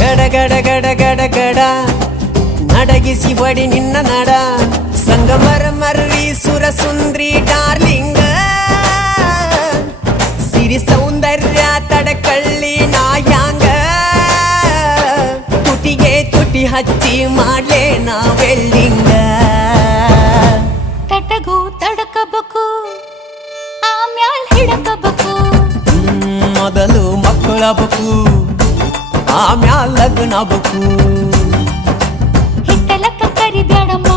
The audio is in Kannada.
ಗಡ ಗಡ ಗಡ ಗಡ ಗಡ ನಡಗಿಸಿ ಒಡಿ ನಿನ್ನ ನಡ ಸಂಗಮರ ಮರ್ರಿ ಸುರ ಸುಂದ್ರಿ ಡಾರ್ಲಿಂಗ ಸಿರಿ ಸೌಂದರ್ಯ ತಡಕಳ್ಳಿ ನಾಯಾಂಗ ತುಟಿಗೆ ತುಟಿ ಹಚ್ಚಿ ಮಾಡ್ಲೇ ನಾವೆಲ್ಲಿಂಗ ತಟಗೂ ತಡಕಬೇಕು ಆಮ್ಯಾಲ್ ಹಿಡಕಬೇಕು ಮೊದಲು ಮಕ್ಕಳಬೇಕು ಆಮ್ಯಾಲ ಲಗ್ನಬೇಕು ಹಿಟ್ಟಲಕ್ಕ ಕರಿಬ್ಯಾಡಮ್ಮ